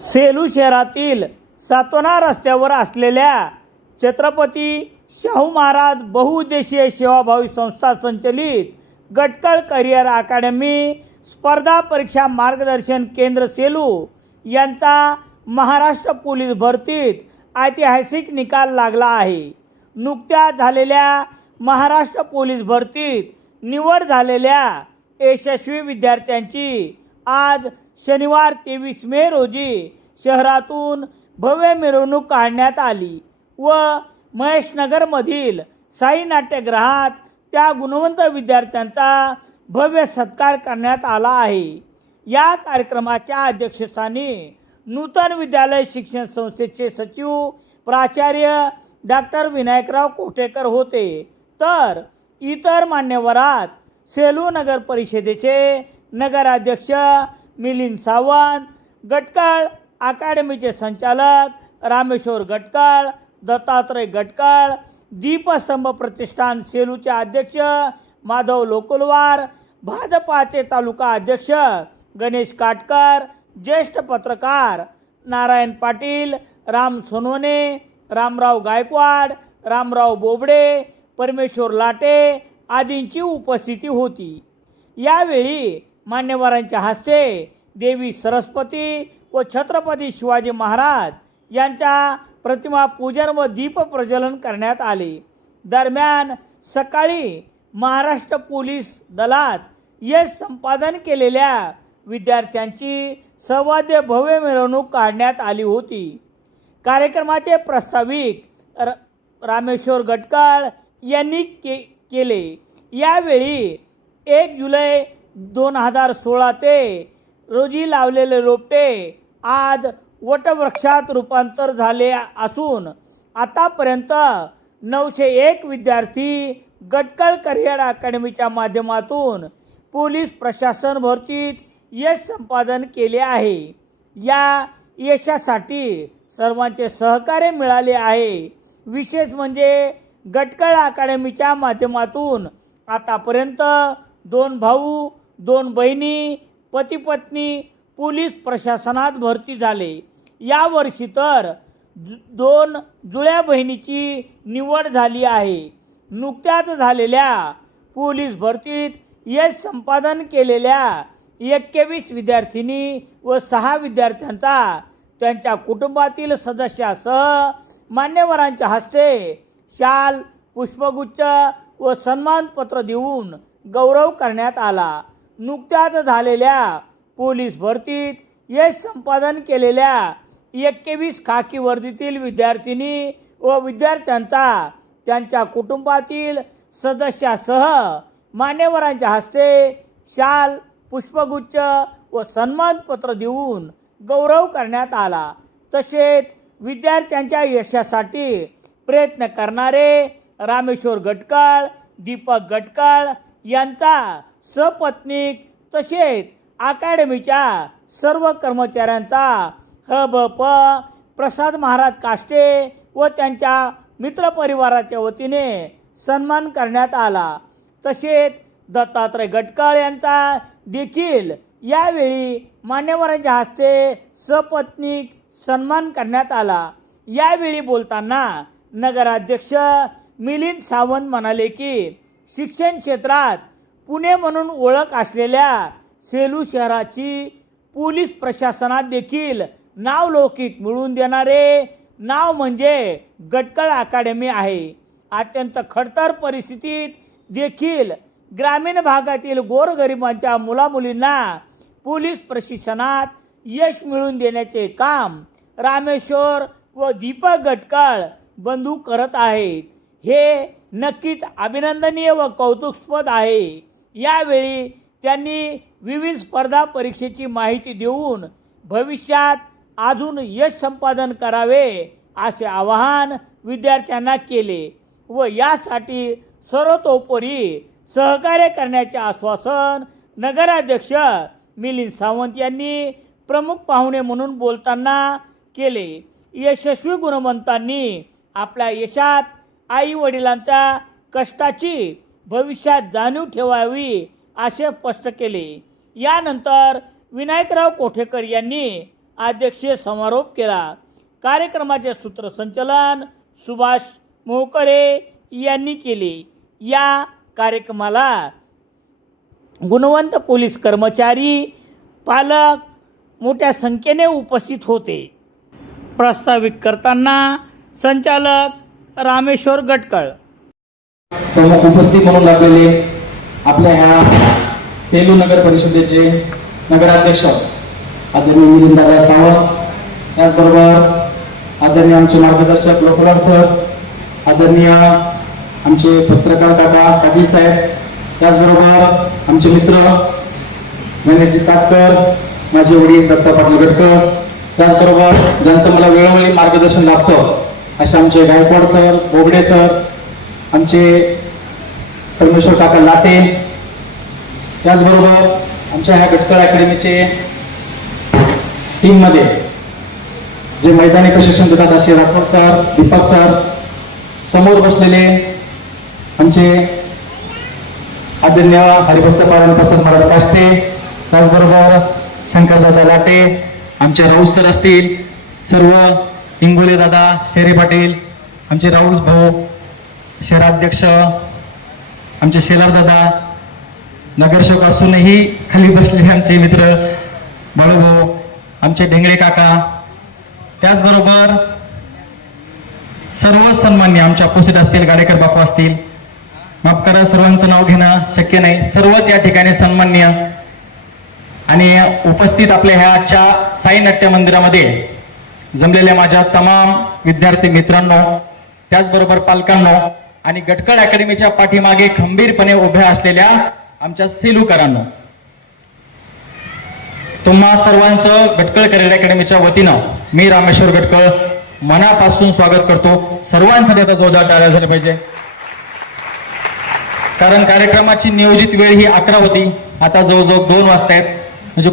सेलू शहरातील सातोना रस्त्यावर असलेल्या छत्रपती शाहू महाराज बहुउद्देशीय सेवाभावी संस्था संचलित गटकळ करिअर अकादमी स्पर्धा परीक्षा मार्गदर्शन केंद्र सेलू यांचा महाराष्ट्र पोलीस भरतीत ऐतिहासिक निकाल लागला आहे। नुकत्याच झालेल्या महाराष्ट्र पोलीस भरतीत निवड झालेल्या यशस्वी विद्यार्थ्यांची आज शनिवार 23 मे रोजी शहरातून भव्य मिरवणूक काढण्यात आली व महेशनगरमधील साई नाट्यगृहात त्या गुणवंत विद्यार्थ्यांचा भव्य सत्कार करण्यात आला आहे। या कार्यक्रमाच्या अध्यक्षस्थानी नूतन विद्यालय शिक्षण संस्थेचे सचिव प्राचार्य डॉक्टर विनायकराव कोटेकर होते, तर इतर मान्यवरात सेलू नगर परिषदेचे नगराध्यक्ष मिलिंद सावंत, गटकळ अकादमीचे संचालक रामेश्वर गटकळ, दत्तात्रय गटकळ, दीपस्तंभ प्रतिष्ठान सेलूचे अध्यक्ष माधव लोकुलवार, भाजपाचे तालुका अध्यक्ष गणेश काटकर, ज्येष्ठ पत्रकार नारायण पाटील, राम सोनवणे, रामराव गायकवाड, रामराव बोबडे, परमेश्वर लाटे आदींची उपस्थिती होती। यावेळी मान्यवरांच्या हस्ते देवी सरस्वती व छत्रपती शिवाजी महाराज यांच्या प्रतिमा पूजन व दीप प्रज्वलन करण्यात आले। दरम्यान सकाळी महाराष्ट्र पोलीस दलात यश संपादन केलेल्या विद्यार्थ्यांची सवाद्य भव्य मिरवणूक काढण्यात आली होती। कार्यक्रमाचे प्रास्ताविक रामेश्वर गटकळ यांनी केले। यावेळी 1 जुलै 2016 ते रोजी लावलेले रोपटे आज वटवृक्षात रूपांतर झाले असून आतापर्यंत 901 विद्यार्थी गटकळ करिअर अकादमीच्या माध्यमातून पोलीस प्रशासन भरतीत यश संपादन केले आहे। या यशासाठी सर्वांचे सहकार्य मिळाले आहे। विशेष म्हणजे गटकळ अकादमीच्या माध्यमातून आतापर्यंत 2 भाऊ 2 बहिणी पती पत्नी पोलीस प्रशासनात भरती झाले। यावर्षी तर 2 जुळ्या बहिणीची निवड झाली आहे। नुकत्याच झालेल्या पोलीस भरतीत यश संपादन केलेल्या 21 विद्यार्थिनी व 6 विद्यार्थ्यांचा त्यांच्या कुटुंबातील सदस्यासह मान्यवरांच्या हस्ते शाल, पुष्पगुच्छ व सन्मानपत्र देऊन गौरव करण्यात आला। नुकत्याच झालेल्या पोलीस भरतीत यश संपादन केलेल्या 21 खाकी वर्दीतील विद्यार्थिनी व विद्यार्थ्यांचा त्यांच्या कुटुंबातील सदस्यासह मान्यवरांच्या हस्ते शाल, पुष्पगुच्छ व सन्मानपत्र देऊन गौरव करण्यात आला। तसेच विद्यार्थ्यांच्या यशासाठी प्रयत्न करणारे रामेश्वर गटकळ, दीपक गटकळ यांचा सपत्नीक तसेच अकादमीच्या सर्व कर्मचाऱ्यांचा ह.ब.प. प्रसाद महाराज काष्टे व त्यांच्या मित्रपरिवाराच्या वतीने सन्मान करण्यात आला। तसेच दत्तात्रय गटकळ यांचा देखील यावेळी मान्यवरांच्या हस्ते सपत्नीक सन्मान करण्यात आला। यावेळी बोलताना नगराध्यक्ष मिलिंद सावंत म्हणाले की शिक्षण क्षेत्रात पुणे म्हणून ओळख असलेल्या सेलू शहराची पोलीस प्रशासनात देखील नावलौकिक मिळवून देणारे नाव म्हणजे गटकळ अकादमी आहे। अत्यंत खडतर परिस्थितीत देखील ग्रामीण भागातील गोरगरिबांच्या मुलामुलींना पोलीस प्रशिक्षणात यश मिळवून देण्याचे काम रामेश्वर व दीपक गटकळ बंधू करत आहेत। हे नक्कीच अभिनंदनीय व कौतुकास्पद आहे। यावेळी त्यांनी विविध स्पर्धा परीक्षेची माहिती देऊन भविष्यात अजून यश संपादन करावे असे आवाहन विद्यार्थ्यांना केले व यासाठी सर्वतोपरी सहकार्य करण्याचे आश्वासन नगराध्यक्ष मिलिंद सावंत यांनी प्रमुख पाहुणे म्हणून बोलताना केले। यशस्वी गुणवंतांनी आपल्या यशात आई वडिलांच्या कष्टाची भविष्यात जाणीव ठेवावी असे स्पष्ट केले। यानंतर विनायकराव कोटेकर यांनी अध्यक्षीय समारोप केला. कार्यक्रमाचे सूत्रसंचालन सुभाष मोहकरे यांनी केले. या कार्यक्रमाला गुणवंत पोलीस कर्मचारी, पालक मोठ्या संख्येने उपस्थित होते. प्रस्तावित करताना संचालक रामेश्वर गटकळ. प्रमुख उपस्थित म्हणून लागलेले आपल्या ह्या सेलू नगर परिषदेचे नगराध्यक्ष आदरणीय मिलिंददादा सावंत, त्याचबरोबर आदरणीय आमचे मार्गदर्शक लोकलाल सर, आदरणीय आमचे पत्रकार काका पाटील साहेब, त्याचबरोबर आमचे मित्र गणेशजी काटकर, माझे वडील दत्ता पाटील गटकर, त्याचबरोबर ज्यांचं मला वेळोवेळी मार्गदर्शन लाभतं असे आमचे गायकवाड सर, बोबडे सर, आमचे परमेश्वर काका लाटे, त्याचबरोबर आमच्या ह्या गटकळ अकॅडमीचे टीममध्ये जे मैदानी प्रशिक्षण देतात असे राठोड सर, दीपक सर, समोर बसलेले आमचे आदरणीय हरिभक्त पारायण प्रसाद महाराज काष्टे, त्याचबरोबर शंकरदादा लाटे, आमचे राऊत सर असतील, सर्व इंगोले दादा, शेरे पाटील, आमचे राऊत भाऊ, शहराध्यक्ष आमचे शेलार दादा, नगरसेवक असूनही खाली बसलेले आमचे मित्र बाळूभाऊ, आमचे ढेंगळे काका, त्याचबरोबर सर्व सन्मान्य आमच्या उपस्थित असतील, गाडेकर बापू असतील, माफ करा सर्वांचं नाव घेणं शक्य नाही, सर्वच या ठिकाणी सन्मान्य आणि उपस्थित आपल्या ह्याच्या साई नाट्य मंदिरामध्ये जमलेल्या माझ्या तमाम विद्यार्थी मित्रांनो, त्याचबरोबर पालकांनो आणि गटकळ अकॅडमीच्या पाठीमागे खंबीरपणे उभ्या असलेल्या आमच्या सेलूकरांनो, तुम्हा सर्वांचं गटकळ करिअर अकॅडमीच्या वतीनं मी रामेश्वर गटकळ मनापासून स्वागत करतो. सर्वांसाठी आता जोरदार टाळ्या झाल्या पाहिजे, कारण कार्यक्रमाची नियोजित वेळ ही 11 होती, आता जवळजवळ 2 वाजतायत.